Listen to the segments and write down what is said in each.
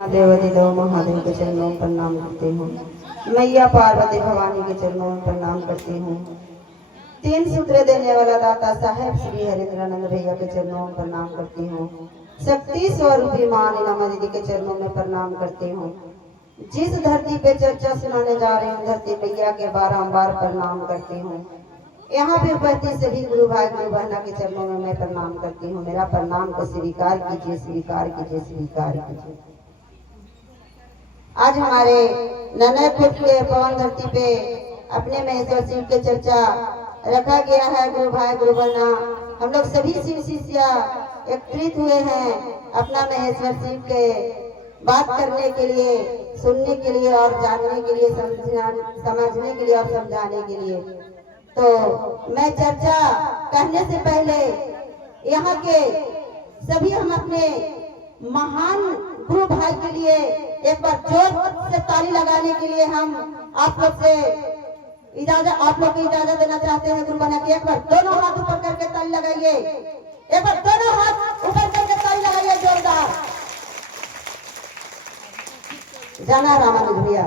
देव महादेव के चरणों में प्रणाम करती हूँ। मैया पार्वती भवानी के चरणों में प्रणाम करती हूँ। तीन सूत्र देने वाला दाता साहेब श्री हरिंद्रानंद भैया के चरणों में प्रणाम करती हूँ। शक्ति स्वरूपी मां नीलम दीदी के चरणों में प्रणाम करती हूँ। जिस धरती पे चर्चा सुनाने जा रही हूँ धरती मैया के बारंबार प्रणाम करती हूँ। यहाँ भी उपस्थित सभी गुरु भाई गुरु बहना के चरणों में मैं प्रणाम करती हूँ। मेरा प्रणाम को स्वीकार कीजिए, स्वीकार कीजिए, स्वीकार कीजिए। आज हमारे ननैपुर के पवन धरती पे अपने महेश्वर शिव के चर्चा रखा गया है। गुरु भाई गुरु बहना हम लोग सभी शिव शिष्या एकत्रित हुए हैं अपना महेश्वर शिव के बात करने के लिए, सुनने के लिए और जानने के लिए, समझने के लिए और समझाने के लिए। तो मैं चर्चा कहने से पहले यहाँ के सभी हम अपने महान गुरु भाई के लिए एक बार जोर से ताली लगाने के लिए हम आप लोग से इजाजत, आप लोग की इजाजत देना चाहते हैं। गुरु बना के एक बार दोनों हाथ ऊपर करके ताली लगाइए, एक बार दोनों हाथ ऊपर करके ताली लगाइए जोरदार। जाना रामानुज भैया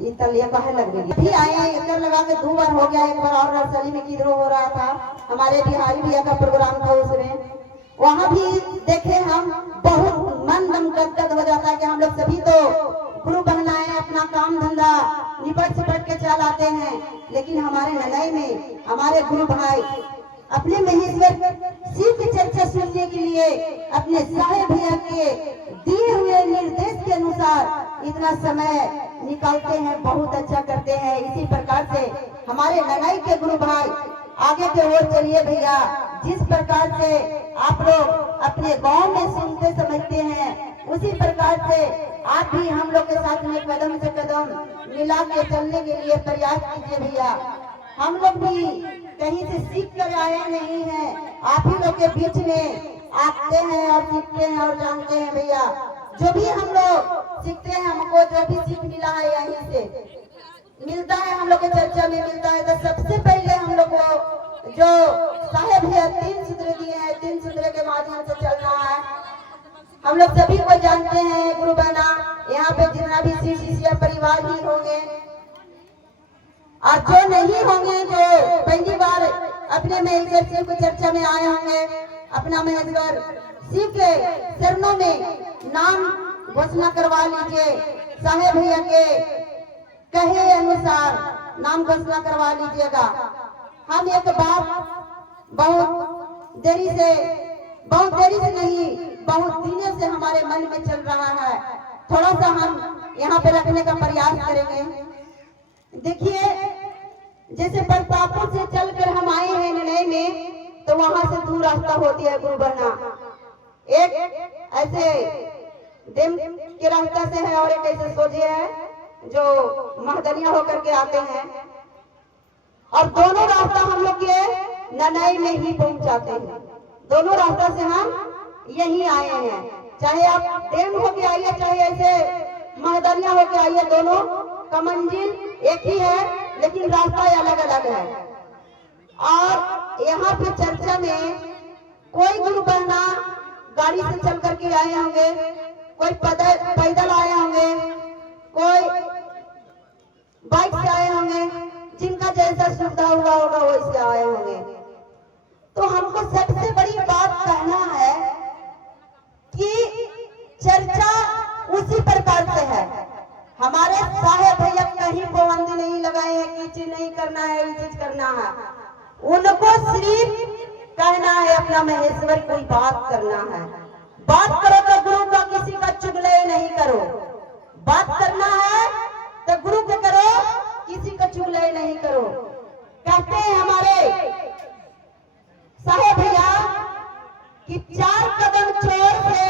ये तलिया कहे लग गई भी आए एक लगा के 2 बार हो गया। एक बार और नर्सरी में किधर हो रहा था, हमारे बिहारी भैया का प्रोग्राम था उसमें, वहां भी देखे हम, बहुत मन गदगद हो जाता है कि हम लोग सभी तो गुरु बहनाएं अपना काम धंधा निपट सिपट के चल आते हैं, लेकिन हमारे ननई में हमारे गुरु भाई अपने महेश्वर शिव की चर्चा सुनने के लिए अपने साहेब भैया के दिए हुए निर्देश के अनुसार इतना समय निकालते हैं, बहुत अच्छा करते हैं। इसी प्रकार से हमारे ननई के गुरु भाई आगे के ओर चलिए भैया। जिस प्रकार से आप लोग अपने गांव में सुनते समझते हैं उसी प्रकार से आप भी हम लोग के साथ में कदम से कदम मिला के चलने के लिए प्रयास कीजिए भैया। हम लोग भी कहीं से सीख कर आए नहीं हैं, आप ही लोग के बीच में आते हैं और सीखते हैं और जानते हैं भैया। जो भी हम लोग सीखते हैं हमको जो भी सीख मिला है यहीं से मिलता है, हम लोग के चर्चा में मिलता है। तो सबसे पहले हम लोग को जो साहेब भैया 3 सूत्र दिए हैं, 3 सूत्र के माध्यम से चलना है। हम लोग सभी को जानते हैं गुरु बहना, यहाँ पे जितना भी शिव शिष्य परिवार ही होंगे और जो नहीं होंगे, जो पहली बार अपने महेश्वर शिव की चर्चा में आए होंगे, अपना महेश्वर शिव के चरणों में नाम घोषणा करवा लीजिए। साहेब भैया के कहे अनुसार नाम घोषणा करवा लीजिएगा। हम एक बात बहुत देरी से नहीं, बहुत दिनों से हमारे मन में चल रहा है, थोड़ा सा हम यहाँ पे रखने का प्रयास करेंगे। देखिए, जैसे प्रतापपुर से चलकर हम आए हैं ननई में, तो वहां से दूर रास्ता होती है गुरु बहना। एक ऐसे डेम के रास्ता से है और एक ऐसे सोझे है जो महदनिया होकर के आते हैं, और दोनों रास्ता हम लोग के ननई में ही पहुंचाते हैं। दोनों रास्ता से हम यही आए हैं, चाहे आप डेम होके आइए चाहे ऐसे महदनिया होके आइए, दोनों का मंजिल एक ही है लेकिन रास्ता अलग अलग है। और यहाँ पे चर्चा में कोई गुरु बहना गाड़ी से चल करके आए होंगे, कोई पैदल आए होंगे, कोई बाइक से आए होंगे, जिनका जैसा सुविधा हुआ होगा वैसे आए होंगे। तो हमको सबसे बड़ी बात कहना है कि चर्चा उसी प्रकार से है। हमारे साहेब भैया कहीं पाबंदी नहीं लगाए हैं कि चीज नहीं करना है, ये चीज करना है। उनको सिर्फ कहना है अपना महेश्वर कोई बात करना है। बात करो तो गुरु का किसी का चुगले नहीं करो, बात करना है तो गुरु को करो, किसी का चुगले नहीं करो। कहते हैं हमारे साहेब भैया कि 4 कदम चोर से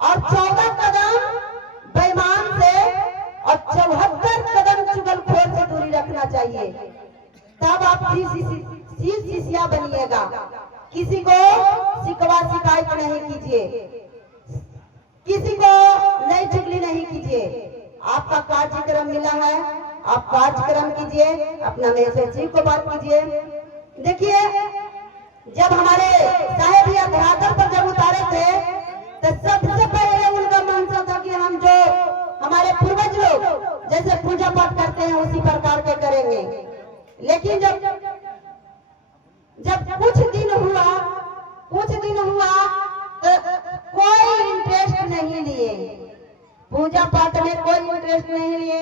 और 14 कदम बेईमान से और 74 कदम चुगलखोर से दूरी रखना चाहिए, तब आप शिव शिष्या बनिएगा। किसी को शिकवा शिकायत नहीं कीजिए, किसी को नई चुगली नहीं कीजिए। आपका कार्यक्रम मिला है, आप कार्यक्रम कीजिए, अपना महेश्वर शिव को बात कीजिए। देखिए, जब हमारे साहेब भैया धरातल पर जब उतारे थे तो सबसे पहले उनका मन पूजा पाठ में कोई इंटरेस्ट नहीं लिए,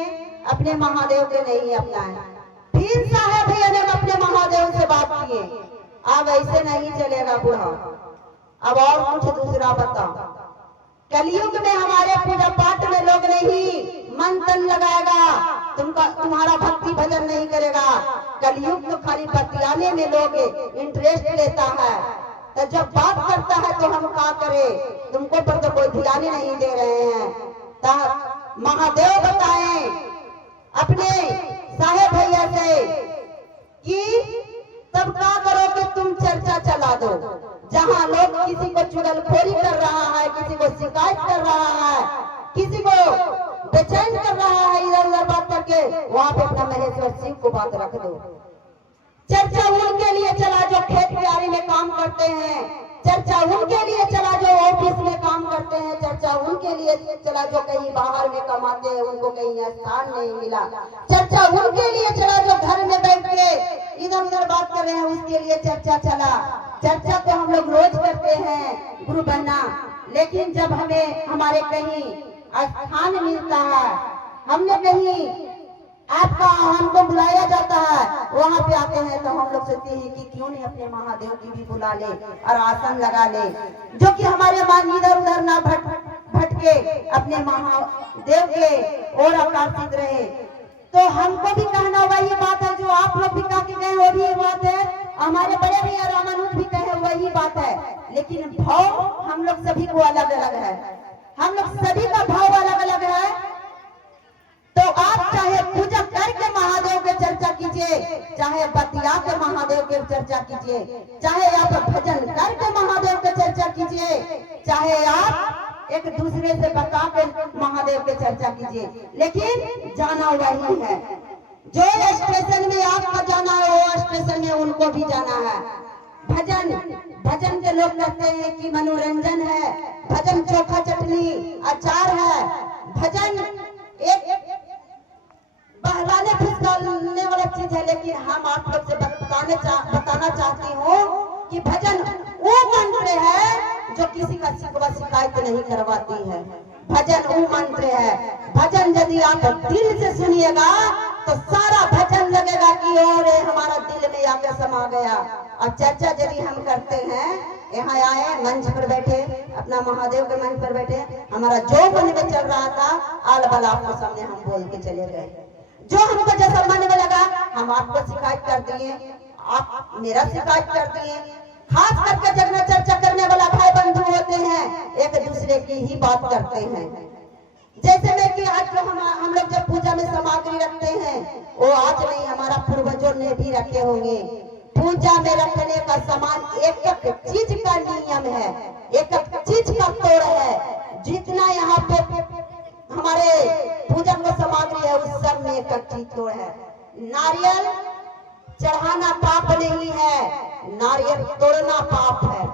अपने महादेव के नहीं अपनाए। फिर साहब भैया ने अपने महादेव से बात किए, अब ऐसे नहीं चलेगा बूढ़ा, अब और कुछ दूसरा बताओ। कलयुग में हमारे पूजा पाठ में लोग नहीं मन तन लगाएगा, तुम्हारा भक्ति भजन नहीं करेगा। कलयुग तो खाली बतियाने में लोग इंटरेस्ट लेता है, तो जब बात करता है तो हम क्या करें, तुमको पर तो कोई ध्यान ही नहीं दे रहे हैं। तो महादेव बताएं अपने साहेब भैया से कि तब क्या करो कि तुम चर्चा चला दो, जहां लोग किसी को चुगलखोरी कर रहा है, किसी को शिकायत कर रहा है, किसी को बेचैन कर रहा है इधर उधर बात करके, वहां पे अपना महेश्वर शिव को बात रख दो। चर्चा उनके लिए चला जो खेत क्यारी में काम करते हैं, चर्चा उनके लिए चला जो ऑफिस में काम करते हैं, चर्चा उनके लिए चला जो कहीं बाहर में कमाते हैं, उनको कहीं स्थान नहीं मिला, चर्चा उनके लिए चला जो घर में बैठ के इधर उधर बात कर रहे हैं, उसके लिए चर्चा चला। चर्चा तो हम लोग रोज करते हैं गुरु बहना, लेकिन जब हमें हमारे कहीं स्थान मिलता है, हमने कहीं आपका हमको बुलाया जाता है, वहां पे आते हैं तो हम लोग सोचते हैं कि क्यों नहीं अपने महादेव की भी बुला ले और आसन लगा ले, जो कि हमारे मन इधर उधर ना भटके, अपने महादेव के और आकर्षित रहे। तो हमको भी कहना वही बात है जो आप लोग भी कह के गए, वो भी बात है, हमारे बड़े भैया रामानुज भी कहे वही बात है, लेकिन भाव हम लोग सभी को अलग अलग है, हम लोग सभी का भाव अलग अलग है। तो आप चाहे पूजा करके महादेव की चर्चा कीजिए, चाहे बतिया के महादेव की चर्चा कीजिए, चाहे आप भजन करके महादेव की चर्चा कीजिए, चाहे आप एक दूसरे से बता के महादेव की चर्चा कीजिए, लेकिन जाना वही है। जो स्टेशन में आपका जाना है वो स्टेशन में उनको भी जाना है। भजन के लोग कहते हैं कि मनोरंजन है, भजन चोखा चटनी अचार है, भजन एक बहलाने फुसलाने वाला चीज है, लेकिन हम आप लोग से बताना चाहती हूँ कि भजन वो मंत्र है जो किसी का शिकवा शिकायत नहीं करवाती है। भजन वो मंत्र है, भजन यदि आप दिल से सुनिएगा तो सारा भजन लगेगा कि और हमारा दिल में आकर समा गया। और चर्चा यदि हम करते हैं, यहाँ आए मंच पर बैठे, अपना महादेव के मंच पर बैठे, हमारा जो मन में चल रहा था आल बल आपके सामने हम बोल के चले गए, जो हमको जैसा मन में लगा हम आपको शिकायत कर दिए, आप मेरा शिकायत कर दिए। खास करके जगह चर्चा करने वाला भाई बंधु होते हैं, एक दूसरे की ही बात करते हैं। जैसे में कि आज जो हम लोग जब पूजा में सामग्री रखते हैं, वो आज नहीं हमारा पूर्वजों ने भी रखे होंगे। पूजा में रखने का सामान एक एक चीज का नियम है, एक एक चीज का तोड़ है। जितना यहाँ पे हमारे पूजा का सामग्री है उस सब में एक चीज तोड़ है। नारियल चढ़ाना पाप नहीं है, नारियल तोड़ना पाप है,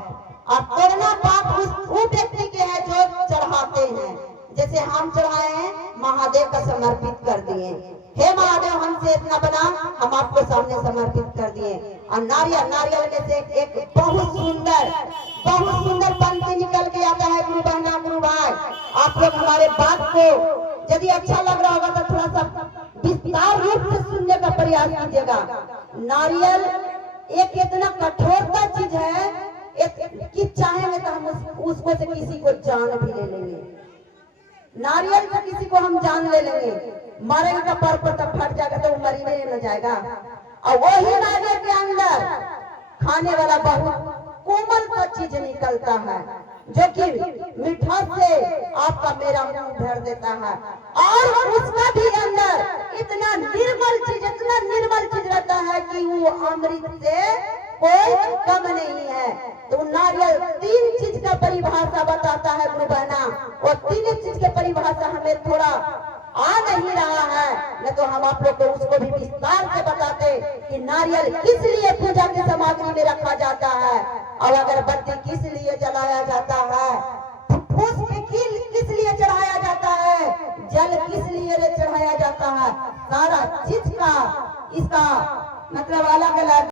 और तोड़ना पाप उस व्यक्ति के है जो चढ़ाते हैं। जैसे हम चढ़ाए हैं, महादेव का समर्पित कर दिए, हे महादेव हमसे इतना बना, हम आपको सामने समर्पित कर दिए। और नारियल में से एक बहुत सुंदर पंक्ति निकल के आता है। गुरु बहना गुरु भाई, आप लोग हमारे बात को यदि अच्छा लग रहा होगा तो थोड़ा सा विस्तार रूप से सुनने का प्रयास कीजिएगा। नारियल एक इतना कठोरता चीज है कि चाहेंगे तो हम उसको से किसी को जान भी ले लेंगे। नारियल से किसी को हम जान ले लेंगे, मारेंगे तो पर तब फट जाएगा तो वो मरी में न जाएगा। और वही नारियल के अंदर खाने वाला बहुत कोमल सा चीज निकलता है, जो कि मिठास से आपका मेरा मुंह भर देता है। और उसका भी अंदर इतना निर्मल चीज रहता है कि वो अमृत से कोई कम नहीं है। तो नारियल 3 चीज का परिभाषा बताता है गुरु बहना, और 3 चीज के परिभाषा हमें थोड़ा आ नहीं रहा है, न तो हम आप लोग को उसको भी विस्तार से बताते कि नारियल किस लिए पूजा की सामग्री में रखा जाता है, और अगरबत्ती किस लिए जलाया जाता है, फूस किस लिए चढ़ाया जाता है, जल किस लिए चढ़ाया जाता है। सारा चीज का इसका मतलब अलग अलग